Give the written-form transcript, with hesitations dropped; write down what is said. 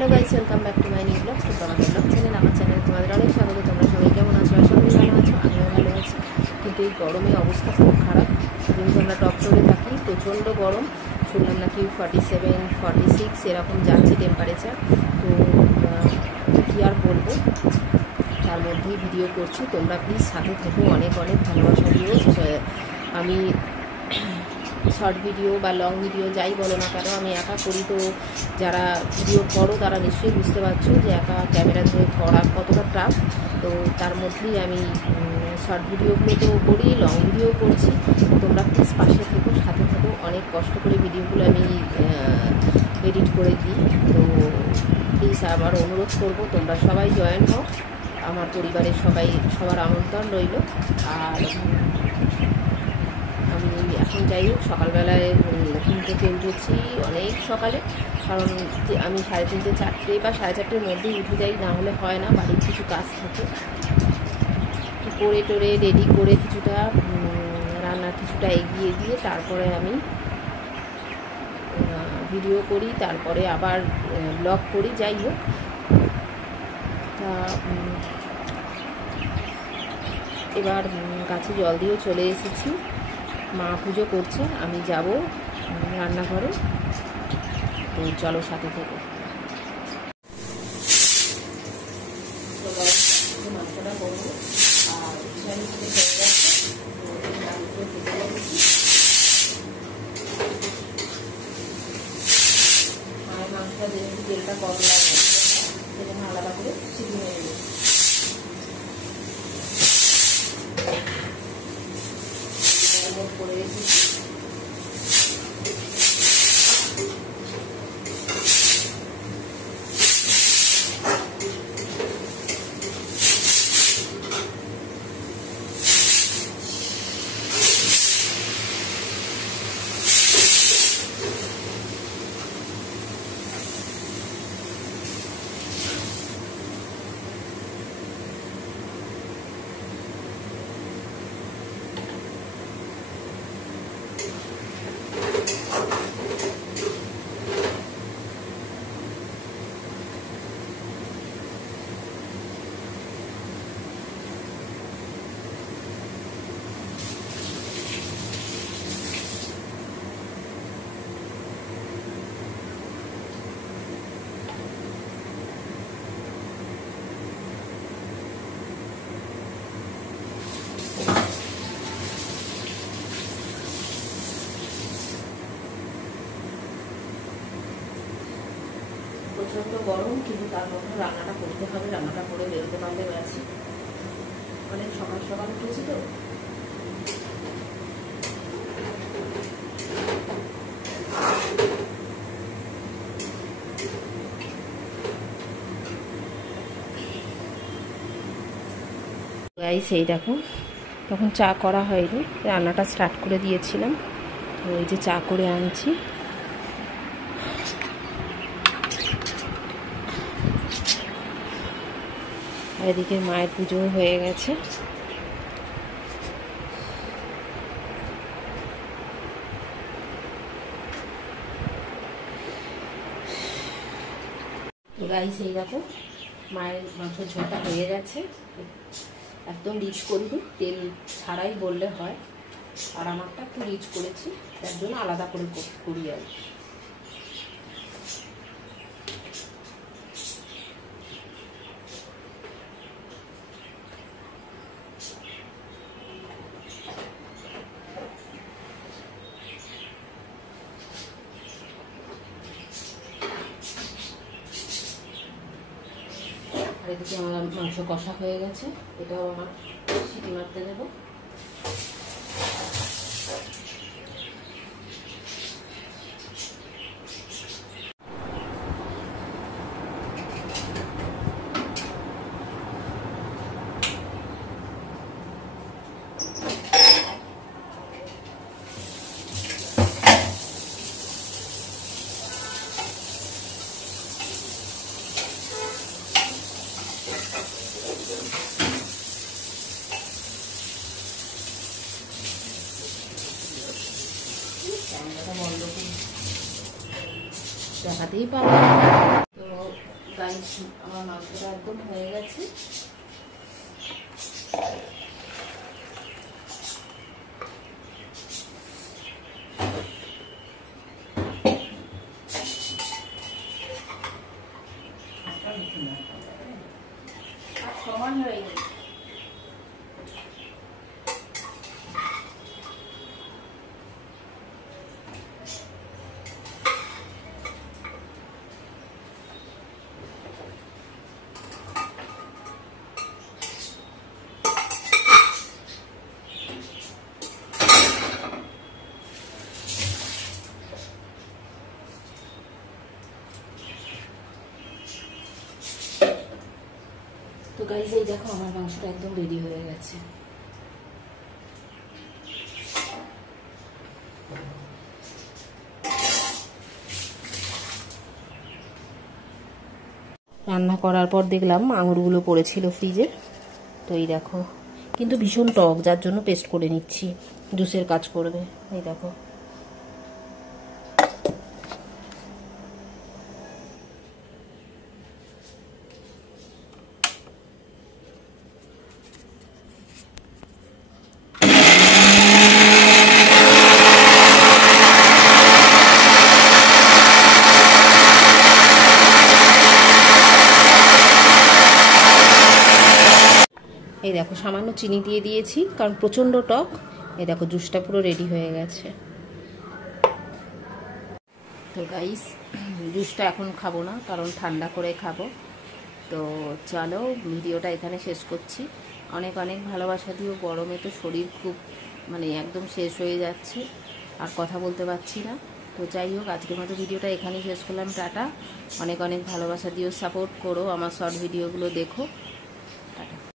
Hello guys, welcome back to my new blog. তো আমাদের blog channel, আমার চ্যানেলে তোমাদের অনেক স্বাগত। তোমরা সবাই কেমন আছো? আশা করি ভালো আছো, আমিও ভালো আছি। কিন্তু এই গরমে অবস্থা খুব খারাপ। যেহেতু আমরা টপ ফ্লোরে থাকি, প্রচণ্ড গরম। শুনলাম নাকি 47, 46 এরকম যাচ্ছে টেম্পারেচার। তো কী আর বলবো, তার মধ্যেই ভিডিও করছি। তোমরা প্লিজ সাথে থেকো, অনেক অনেক ভালোবাসা দিও। আমি শর্ট ভিডিও বা লং ভিডিও যাই বলো না কেন, আমি একা করি। তো যারা ভিডিও করো তারা নিশ্চয়ই বুঝতে পারছো যে একা ক্যামেরা ধরে করা কতটা টাফ। তো তার মধ্যেই আমি শর্ট ভিডিওগুলো তো করি, লং ভিডিও করছি। তোমরা প্লিজ পাশে থেকো, সাথে থেকো। অনেক কষ্ট করে ভিডিওগুলো আমি এডিট করে দিই। তো প্লিজ আবার অনুরোধ করবো, তোমরা সবাই জয়েন হও। আমার পরিবারের সবার আমন্ত্রণ রইল। আর আমি এখন যাই হোক, সকালবেলায় ঘুম থেকে উঠেছি অনেক সকালে। কারণ আমি 3:30, 4টে বা 4:30-র মধ্যেই উঠে যাই, না হলে হয় না, বাড়ির কিছু কাজ থাকে। করে টোরে রেডি করে কিছুটা রান্না কিছুটা এগিয়ে দিয়ে তারপরে আমি ভিডিও করি, তারপরে আবার ব্লগ করি। যাই হোক, তা এবার গাছে জল দিয়েও চলে এসেছি। মা পুজো করছে, আমি যাব রান্নাঘরে। তো চলো সাথে থেকে। মাংসটা করবো আর মাংসটা যেহেতু তেলটা কম লাগে সেজন্য আলাদা করে সিদ্ধ হয়ে নেব। করে রেখেছি। প্রচণ্ড গরম, কিন্তু তার মধ্যে রান্নাটা করতে হবে। রান্নাটা করে বেরোতে পারলে গেছি। অনেক সকাল সকাল উঠেছি তো। গাইস, এই দেখো, তখন চা করা হয়নি, রান্নাটা স্টার্ট করে দিয়েছিলাম। তো এই যে চা করে আনছি। এদিকে মায়ের পুজো হয়ে গেছে। গাইস, এই দেখো, মায়ের মাংসের ঝোলটা হয়ে গেছে। একদম রিচ করিনি, তেল ছাড়াই বললে হয়। আর আমারটা একটু রিচ করেছি, তার জন্য আলাদা করে করি আর কি। এদিকে আমার মাংস কষা হয়ে গেছে, এটাও আমার সিটি মারতে দেবো। ক্যামেরাটা বন্ধ করে দেখাতেই পারবো। তো আমার মাংসটা একদম হয়ে গেছে। সমান হয়ে গেছে। তো গাইস এই দেখো আমার মাংসটা একদম রেডি হয়ে গেছে। রান্না করার পর দেখলাম আঙুরগুলো পড়েছিল ফ্রিজে, তো এই দেখো, কিন্তু ভীষণ টক, যার জন্য পেস্ট করে নিচ্ছি, জুসের কাজ করবে। এই দেখো এই দেখো সামান্য চিনি দিয়ে দিয়েছি কারণ প্রচণ্ড টক। এই দেখো জুসটা পুরো রেডি হয়ে গেছে। তো গাইস জুসটা এখন খাবো না, কারণ ঠান্ডা করে খাবো। তো চলো ভিডিওটা এখানে শেষ করছি। অনেক অনেক ভালোবাসা দিও। গরমে তো শরীর খুব একদম শেষ হয়ে যাচ্ছে, আর কথা বলতে পারছি না। তো যাই হোক, আজকের মতো ভিডিওটা এখানেই শেষ করলাম। টাটা। অনেক অনেক ভালোবাসা দিও, সাপোর্ট করো, আমার শর্ট ভিডিওগুলো দেখো।